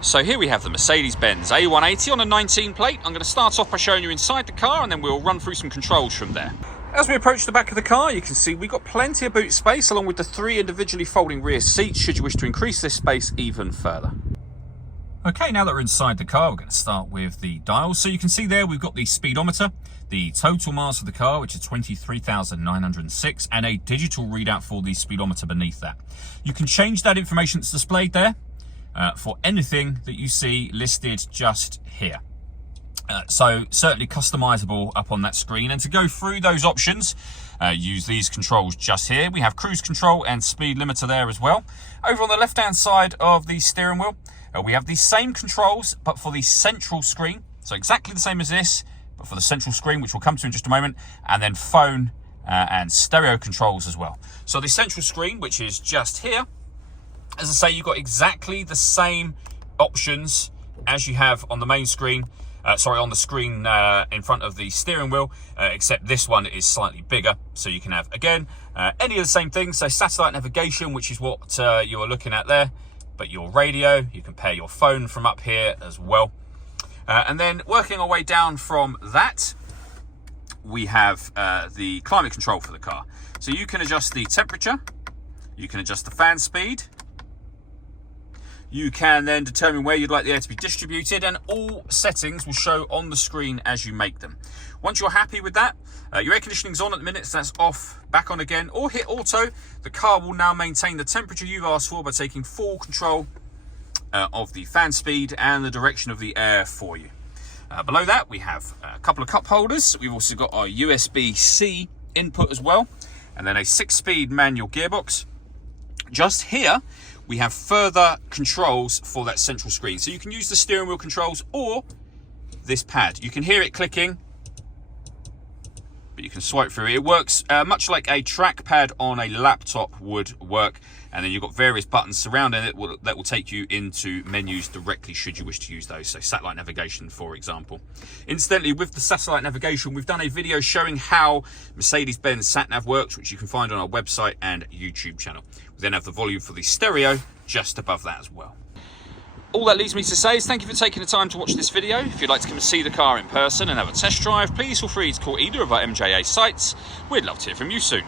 So here we have the Mercedes-Benz A180 on a 19 plate. I'm going to start off by showing you inside the car and then we'll run through some controls from there. As we approach the back of the car, you can see we've got plenty of boot space along with the 3 individually folding rear seats should you wish to increase this space even further. Okay, now that we're inside the car, we're going to start with the dials. So you can see there we've got the speedometer, the total miles of the car, which is 23,906, and a digital readout for the speedometer beneath that. You can change that information that's displayed there for anything that you see listed just here. So certainly customizable up on that screen. And to go through those options, use these controls just here. We have cruise control and speed limiter there as well. Over on the left hand side of the steering wheel, we have the same controls, but for the central screen. So exactly the same as this, but for the central screen, which we'll come to in just a moment, and then phone and stereo controls as well. So the central screen, which is just here, as I say, you've got exactly the same options as you have on the main screen. On the screen in front of the steering wheel, except this one is slightly bigger. So you can have, again, any of the same things. So satellite navigation, which is what you are looking at there. But your radio, you can pair your phone from up here as well. And then working our way down from that, we have the climate control for the car. So you can adjust the temperature, you can adjust the fan speed, you can then determine where you'd like the air to be distributed, and all settings will show on the screen as you make them. Once you're happy with that, your air conditioning's on at the minute, so that's off, back on again, or hit auto. The car will now maintain the temperature you've asked for by taking full control of the fan speed and the direction of the air for you. Below that, we have a couple of cup holders. We've also got our USB-C input as well, and then a 6-speed manual gearbox. Just here, we have further controls for that central screen. So you can use the steering wheel controls or this pad. You can hear it clicking, but you can swipe through it. It works much like a trackpad on a laptop would work. And then you've got various buttons surrounding it that will take you into menus directly should you wish to use those. So satellite navigation, for example. Incidentally, with the satellite navigation, we've done a video showing how Mercedes-Benz sat-nav works, which you can find on our website and YouTube channel. We then have the volume for the stereo just above that as well. All that leaves me to say is thank you for taking the time to watch this video. If you'd like to come and see the car in person and have a test drive, please feel free to call either of our MJA sites. We'd love to hear from you soon.